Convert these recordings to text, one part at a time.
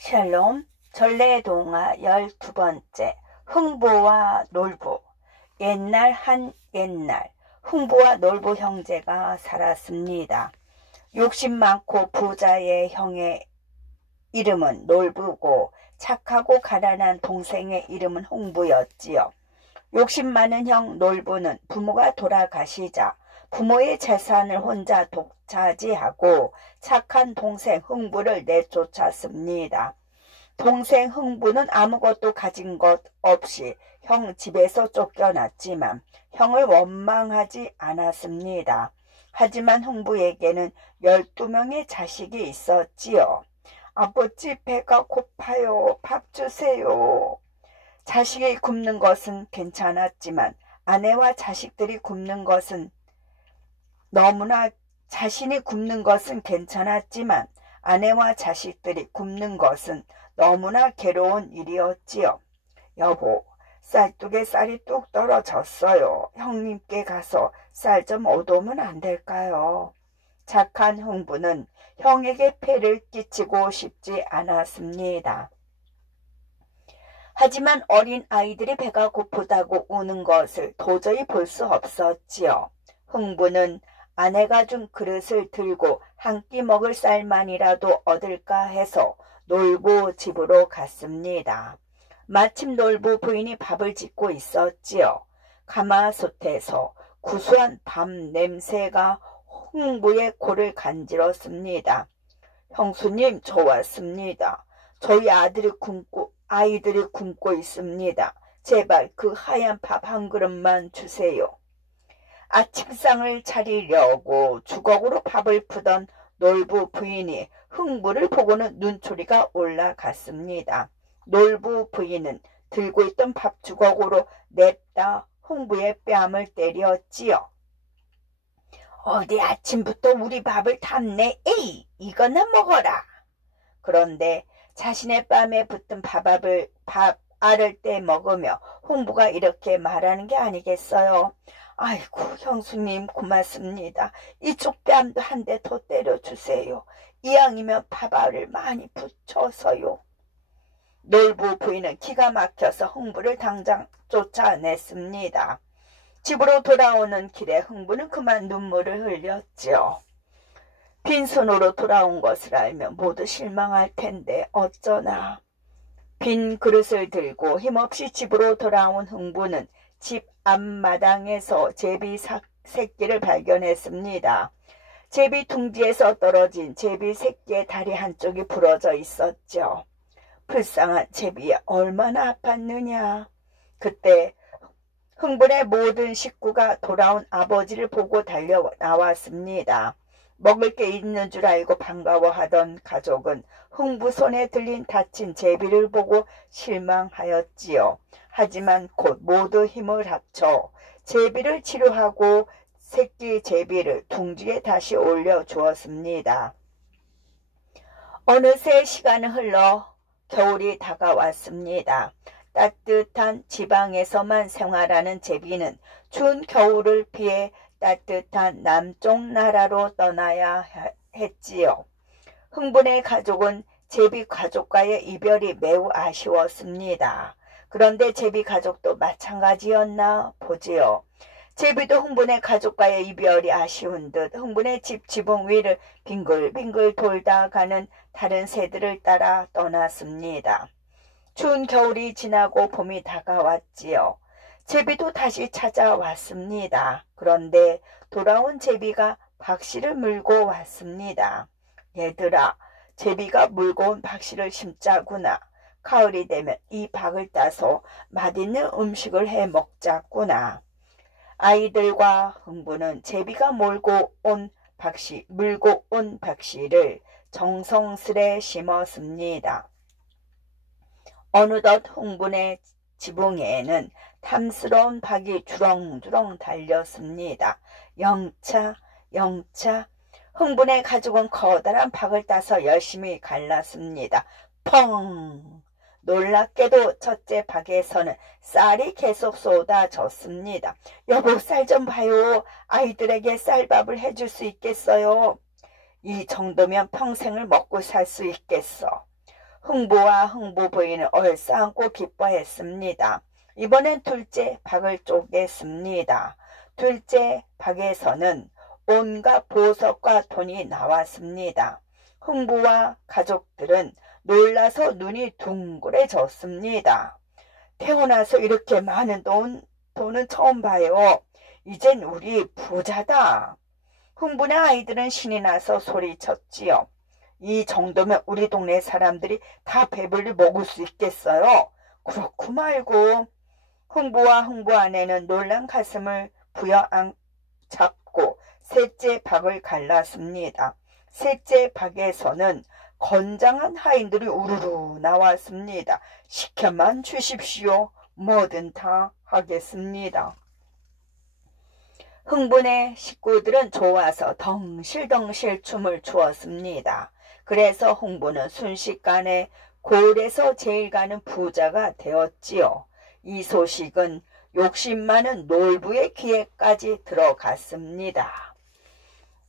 샬롬 전래동화 12번째 흥부와 놀부. 옛날 한 옛날 흥부와 놀부 형제가 살았습니다. 욕심 많고 부자의 형의 이름은 놀부고 착하고 가난한 동생의 이름은 흥부였지요. 욕심 많은 형 놀부는 부모가 돌아가시자 부모의 재산을 혼자 독차지하고 착한 동생 흥부를 내쫓았습니다. 동생 흥부는 아무것도 가진 것 없이 형 집에서 쫓겨났지만 형을 원망하지 않았습니다. 하지만 흥부에게는 12명의 자식이 있었지요. 아버지, 배가 고파요. 밥 주세요. 자식이 굶는 것은 괜찮았지만 아내와 자식들이 굶는 것은 자신이 굶는 것은 괜찮았지만 아내와 자식들이 굶는 것은 너무나 괴로운 일이었지요. 여보, 쌀뚝에 쌀이 뚝 떨어졌어요. 형님께 가서 쌀 좀 얻어오면 안 될까요? 착한 흥부는 형에게 폐를 끼치고 싶지 않았습니다. 하지만 어린 아이들이 배가 고프다고 우는 것을 도저히 볼 수 없었지요. 흥부는 아내가 준 그릇을 들고 한 끼 먹을 쌀만이라도 얻을까 해서 놀부 집으로 갔습니다. 마침 놀부 부인이 밥을 짓고 있었지요. 가마솥에서 구수한 밥 냄새가 흥부의 코를 간질렀습니다. 형수님, 저 왔습니다. 저희 아이들이 굶고 있습니다. 제발 그 하얀 밥 한 그릇만 주세요. 아침상을 차리려고 주걱으로 밥을 푸던 놀부 부인이 흥부를 보고는 눈초리가 올라갔습니다. 놀부 부인은 들고 있던 밥 주걱으로 냅다 흥부의 뺨을 때렸지요. 어디 아침부터 우리 밥을 탔네. 에이, 이거나 먹어라. 그런데 자신의 뺨에 붙은 밥알을 떼 먹으며 흥부가 이렇게 말하는 게 아니겠어요. 아이고, 형수님 고맙습니다. 이쪽 뺨도 한 대 더 때려주세요. 이왕이면 밥알을 많이 붙여서요. 놀부 부인은 기가 막혀서 흥부를 당장 쫓아냈습니다. 집으로 돌아오는 길에 흥부는 그만 눈물을 흘렸죠. 빈손으로 돌아온 것을 알면 모두 실망할 텐데 어쩌나. 빈 그릇을 들고 힘없이 집으로 돌아온 흥부는 집 앞마당에서 제비 새끼를 발견했습니다. 제비 둥지에서 떨어진 제비 새끼의 다리 한쪽이 부러져 있었죠. 불쌍한 제비야, 얼마나 아팠느냐. 그때 흥분의 모든 식구가 돌아온 아버지를 보고 달려 나왔습니다. 먹을 게 있는 줄 알고 반가워하던 가족은 흥부 손에 들린 다친 제비를 보고 실망하였지요. 하지만 곧 모두 힘을 합쳐 제비를 치료하고 새끼 제비를 둥지에 다시 올려주었습니다. 어느새 시간은 흘러 겨울이 다가왔습니다. 따뜻한 지방에서만 생활하는 제비는 추운 겨울을 피해 따뜻한 남쪽 나라로 떠나야 했지요. 흥분의 가족은 제비 가족과의 이별이 매우 아쉬웠습니다. 그런데 제비 가족도 마찬가지였나 보지요. 제비도 흥분의 가족과의 이별이 아쉬운 듯 흥분의 집 지붕 위를 빙글빙글 돌다 가는 다른 새들을 따라 떠났습니다. 추운 겨울이 지나고 봄이 다가왔지요. 제비도 다시 찾아왔습니다. 그런데 돌아온 제비가 박씨를 물고 왔습니다. 얘들아, 제비가 물고 온 박씨를 심자구나. 가을이 되면 이 박을 따서 맛있는 음식을 해 먹자꾸나. 아이들과 흥부는 제비가 물고 온 박씨를 정성스레 심었습니다. 어느덧 흥분의 지붕에는 탐스러운 박이 주렁주렁 달렸습니다. 영차, 영차. 흥분의 가족은 커다란 박을 따서 열심히 갈랐습니다. 펑! 놀랍게도 첫째 박에서는 쌀이 계속 쏟아졌습니다. 여보, 쌀 좀 봐요. 아이들에게 쌀밥을 해줄 수 있겠어요? 이 정도면 평생을 먹고 살 수 있겠어. 흥부와 흥부 부인은 얼싸안고 기뻐했습니다. 이번엔 둘째 박을 쪼갰습니다. 둘째 박에서는 온갖 보석과 돈이 나왔습니다. 흥부와 가족들은 놀라서 눈이 둥그레졌습니다. 태어나서 이렇게 많은 돈은 처음 봐요. 이젠 우리 부자다. 흥분의 아이들은 신이 나서 소리쳤지요. 이 정도면 우리 동네 사람들이 다 배불리 먹을 수 있겠어요. 그렇고 말고. 흥부와 흥부 아내는 놀란 가슴을 부여안 잡고 셋째 박을 갈랐습니다. 셋째 박에서는 건장한 하인들이 우르르 나왔습니다. 시켜만 주십시오. 뭐든 다 하겠습니다. 흥분의 식구들은 좋아서 덩실덩실 춤을 추었습니다. 그래서 흥부는 순식간에 고을에서 제일 가는 부자가 되었지요. 이 소식은 욕심 많은 놀부의 귀에까지 들어갔습니다.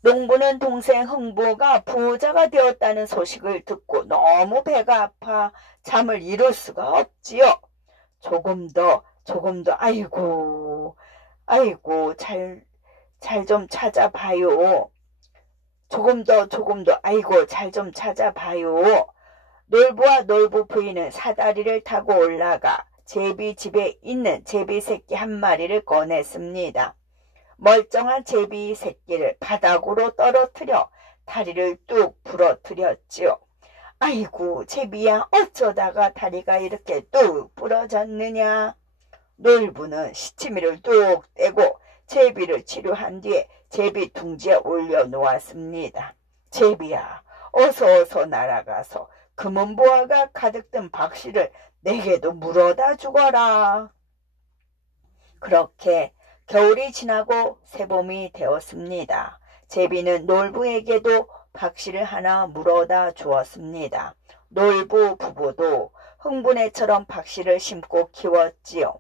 농부는 동생 흥부가 부자가 되었다는 소식을 듣고 너무 배가 아파 잠을 이룰 수가 없지요. 조금 더 아이고 잘 좀 찾아봐요. 조금 더 아이고 잘 좀 찾아봐요. 놀부와 놀부 부인은 사다리를 타고 올라가 제비 집에 있는 제비 새끼 한 마리를 꺼냈습니다. 멀쩡한 제비 새끼를 바닥으로 떨어뜨려 다리를 뚝 부러뜨렸지요. 아이고 제비야, 어쩌다가 다리가 이렇게 뚝 부러졌느냐. 놀부는 시치미를 뚝 떼고 제비를 치료한 뒤에 제비 둥지에 올려놓았습니다. 제비야, 어서 날아가서 금은보화가 가득 든 박씨를 내게도 물어다 주거라. 그렇게 겨울이 지나고 새봄이 되었습니다. 제비는 놀부에게도 박씨를 하나 물어다 주었습니다. 놀부 부부도 흥분애처럼 박씨를 심고 키웠지요.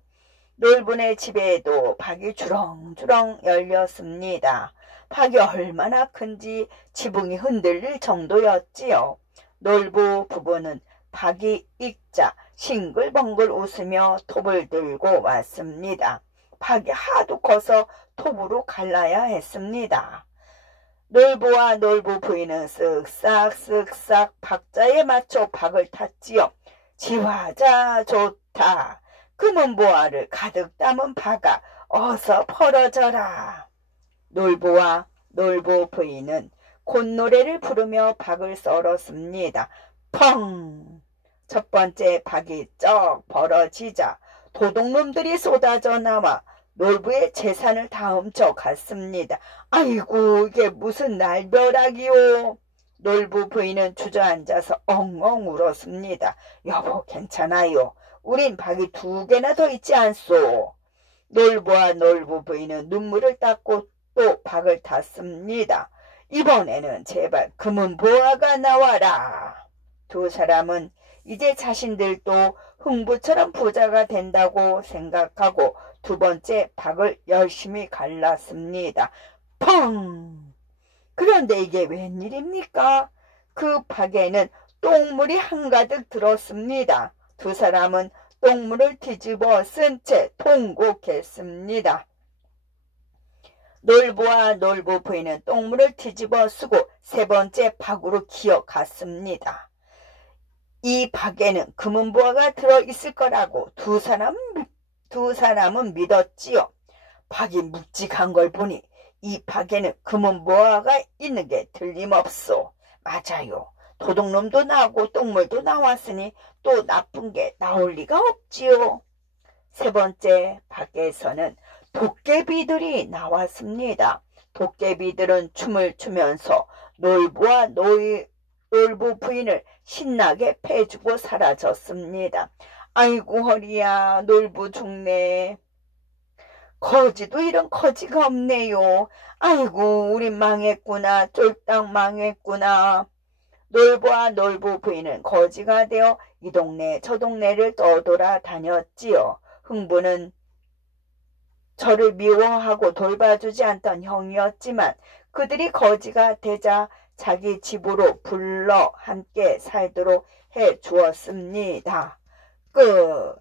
놀부네 집에도 박이 주렁주렁 열렸습니다. 박이 얼마나 큰지 지붕이 흔들릴 정도였지요. 놀부 부부는 박이 익자 싱글벙글 웃으며 톱을 들고 왔습니다. 박이 하도 커서 톱으로 갈라야 했습니다. 놀부와 놀부 부인은 쓱싹 박자에 맞춰 박을 탔지요. 지화자 좋다. 금은보화를 가득 담은 박아 어서 벌어져라. 놀부와 놀부 부인은 콧노래를 부르며 박을 썰었습니다. 펑! 첫 번째 박이 쩍 벌어지자 도둑놈들이 쏟아져 나와 놀부의 재산을 다 훔쳐갔습니다. 아이고, 이게 무슨 날벼락이오. 놀부 부인은 주저앉아서 엉엉 울었습니다. 여보, 괜찮아요. 우린 박이 2개나 더 있지 않소. 놀부와 놀부 부인은 눈물을 닦고 또 박을 탔습니다. 이번에는 제발 금은보화가 나와라. 두 사람은 이제 자신들도 흥부처럼 부자가 된다고 생각하고 두 번째 박을 열심히 갈랐습니다. 펑! 그런데 이게 웬일입니까? 그 박에는 똥물이 한가득 들었습니다. 두 사람은 똥물을 뒤집어 쓴 채 통곡했습니다. 놀부와 놀부 부인은 똥물을 뒤집어 쓰고 세 번째 박으로 기어갔습니다. 이 박에는 금은보화가 들어있을 거라고 두 사람은 믿었지요. 박이 묵직한 걸 보니 이 박에는 금은보화가 있는 게 틀림없소. 맞아요. 도둑놈도 나오고 똥물도 나왔으니 또 나쁜 게 나올 리가 없지요. 세 번째 박에서는 도깨비들이 나왔습니다. 도깨비들은 춤을 추면서 놀부와 놀부 부인을 신나게 패주고 사라졌습니다. 아이고 허리야, 놀부 죽네. 거지도 이런 거지가 없네요. 아이고 우리 망했구나. 쫄딱 망했구나. 놀부와 놀부 부인은 거지가 되어 이 동네 저 동네를 떠돌아다녔지요. 흥부는 저를 미워하고 돌봐주지 않던 형이었지만 그들이 거지가 되자 자기 집으로 불러 함께 살도록 해 주었습니다. 끝.